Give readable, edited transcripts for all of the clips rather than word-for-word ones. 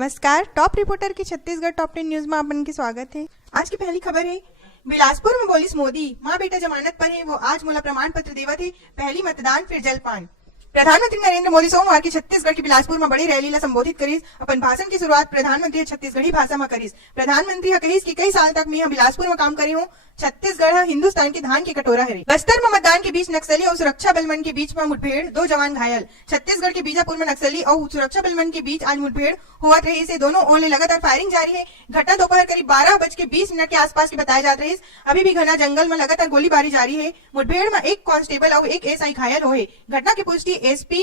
नमस्कार, top reporter की Chhattisgarh top 10 news में आपन की स्वागत है। आज की पहली खबर है, बिलासपुर में बोलिस मोदी, माँ बेटा जमानत पर है, वो आज मोला प्रमाण पत्र देवत है, पहली मतदान फिर जलपान। प्रधानमंत्री नरेंद्र मोदी सोमवार की छत्तीसगढ़ के बिलासपुर में बड़ी रैली ला संबोधित करीस। अपन भाषण की शुरुआत प्रधानमंत्री छत्तीसगढ़ी भाषा में करीस। प्रधानमंत्री कहीस कि कई साल तक मैं बिलासपुर में काम करी हूँ। छत्तीसगढ़ हिंदुस्तान के धान के कटोरा है। बस्तर में मतदान के बीच नक्सली और सुरक्षा बलमन के बीच में मुठभेड़, 2 जवान घायल। छत्तीसगढ़ के बीजापुर में नक्सली और सुरक्षा बलमन के बीच आज मुठभेड़ हुआ रही से दोनों ओर लगातार फायरिंग जारी है। घटना दोपहर करीब 12:20 के आसपास की बताया जाता है। अभी भी घना जंगल में लगातार गोलीबारी जारी है। मुठभेड़ में एक कांस्टेबल और एक एसआई घायल हुए। घटना की पुष्टि एसपी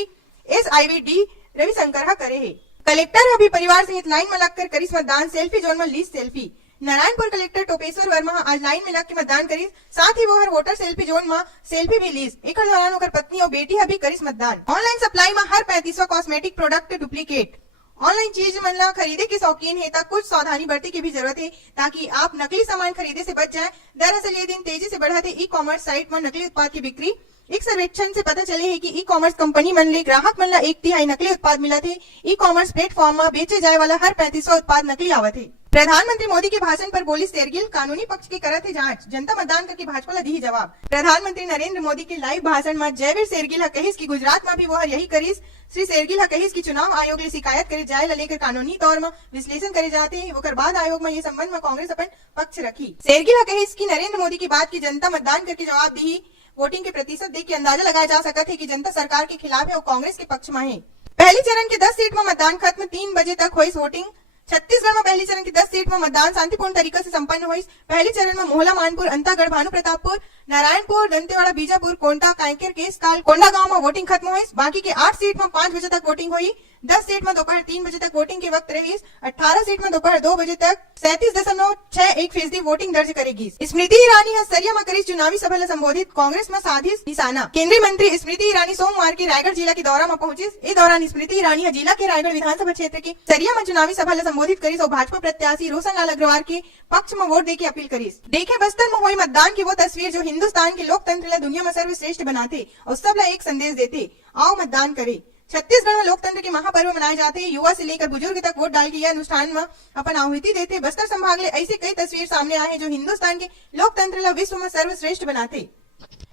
SIVD रविशंकर करे है। कलेक्टर अभी परिवार सहित लाइन में लगकर करीस मतदान। सेल्फी जोन में ली सेल्फी। नारायणपुर कलेक्टर टोपेश्वर वर्मा आज लाइन में लग के मतदान करीस। साथ ही वो हर वोटर सेल्फी जोन में सेल्फी भी लीस। एक दौरान होकर पत्नी और बेटी अभी करीस मतदान। ऑनलाइन सप्लाई में हर 35वां कॉस्मेटिक प्रोडक्ट डुप्लीकेट। ऑनलाइन चीज मन खरीदे के शौकीन है तक कुछ सावधानी बरते की भी जरूरत है ताकि आप नकली सामान खरीदे से बच जाए। दरअसल ये दिन तेजी से बढ़ा थे ई कॉमर्स साइट में नकली उत्पाद की बिक्री। एक सर्वेक्षण से पता चले है कि ई कॉमर्स कंपनी मन ले ग्राहक मन ला 1/3 नकली उत्पाद मिला थे। ई कॉमर्स प्लेटफॉर्म में बेचे जाए वाला हर 35वां उत्पाद नकली आवत है। प्रधानमंत्री मोदी के भाषण पर बोली शेरगिल, कानूनी पक्ष की करत है जांच, जनता मतदान करके भाजपा ला दी जवाब। प्रधानमंत्री नरेंद्र मोदी के लाइव भाषण में जयवीर शेरगिल कहिस की गुजरात में भी वो यही करीस। श्री शेरगिल कहिस की चुनाव आयोग ले शिकायत करे जाए ला लेकर कानूनी तौर में विश्लेषण करे जाते हैं। वो बाद आयोग में ये संबंध में कांग्रेस अपन पक्ष रखी। शेरगिल कहिस की नरेंद्र मोदी की बात की जनता मतदान करके जवाब दी। वोटिंग के प्रतिशत देख के अंदाजा लगाया जा सकता है कि जनता सरकार के खिलाफ है और कांग्रेस के पक्ष में है। पहली चरण के 10 सीट में मतदान खत्म, 3 बजे तक हुई वोटिंग। छत्तीसगढ़ में पहली चरण की 10 सीट में मतदान शांतिपूर्ण तरीके से संपन्न हुई। पहले चरण में मोहला, मानपुर, अंतागढ़, भानु प्रतापपुर, नारायणपुर, दंतेवाड़ा, बीजापुर, कोंटा, कांकेर, केसकाल, कोंडा गांव में वोटिंग खत्म हुई। बाकी के 8 सीट में 5 बजे तक वोटिंग हुई। 10 सीट में दोपहर 3 बजे तक वोटिंग के वक्त रही। 18 सीट में दोपहर 2 बजे तक 37.61% वोटिंग दर्ज करेगी। स्मृति ईरानी सरिया में करी चुनावी सभा ला संबोधित। कांग्रेस में साधी निशाना। केंद्रीय मंत्री स्मृति ईरानी सोमवार की रायगढ़ जिला के दौरा में पहुंची। इस दौरान स्मृति ईरानी जिला के रायगढ़ विधानसभा क्षेत्र के सरिया में चुनावी सभा ला संबोधित करी और भाजपा प्रत्याशी रोशन लाल अग्रवाल के पक्ष में वोट देके अपील करी। देखे बस्तर में हुई मतदान की वो तस्वीर जो हिंदुस्तान के लोकतंत्र ला दुनिया में सर्वश्रेष्ठ बनाते और सब ला एक संदेश देते, आओ मतदान करे। छत्तीसगढ़ में लोकतंत्र के महापर्व मनाए जाते हैं। युवा से लेकर बुजुर्ग तक वोट डाल के यह अनुष्ठान में अपन आहुति देते। बस्तर संभाग ले ऐसे कई तस्वीर सामने आए जो हिंदुस्तान के लोकतंत्र ला विश्व में सर्वश्रेष्ठ बनाते।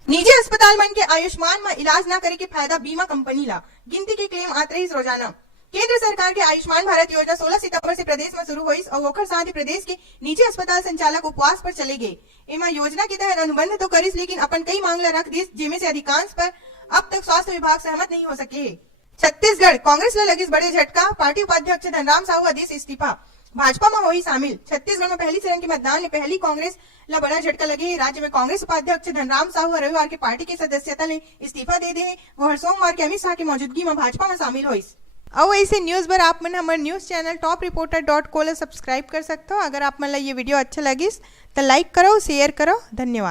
निजी अस्पताल मन के आयुष्मान में इलाज न करे के फायदा बीमा कंपनी ला। गिनती के क्लेम आते रही रोजाना। केंद्र सरकार के आयुष्मान भारत योजना 16 सितंबर से प्रदेश में शुरू हुई और ओखर साथ ही प्रदेश के निजी अस्पताल संचालक उपवास पर चले गए। एमा योजना के तहत अनुबंध तो करिस लेकिन अपन कई मांगला रख दी जिनमें से अधिकांश पर अब तक स्वास्थ्य विभाग सहमत नहीं हो सके है। छत्तीसगढ़ कांग्रेस ला लगी बड़े झटका। पार्टी उपाध्यक्ष धनराम साहू आदेश इस्तीफा, भाजपा में हुई शामिल। छत्तीसगढ़ में पहली चरण के मतदान में पहली कांग्रेस ला बड़ा झटका लगे। राज्य में कांग्रेस उपाध्यक्ष धनराम साहू रविवार के पार्टी की सदस्यता ले इस्तीफा दे दे। वो हर सोमवार के अमित शाह की मौजूदगी में भाजपा में शामिल हुई। और ऐसे न्यूज पर आप मन हमारे न्यूज चैनल topreporter.co सब्सक्राइब कर सकते हो। अगर आप मन ये वीडियो अच्छा लगी तो लाइक करो, शेयर करो। धन्यवाद।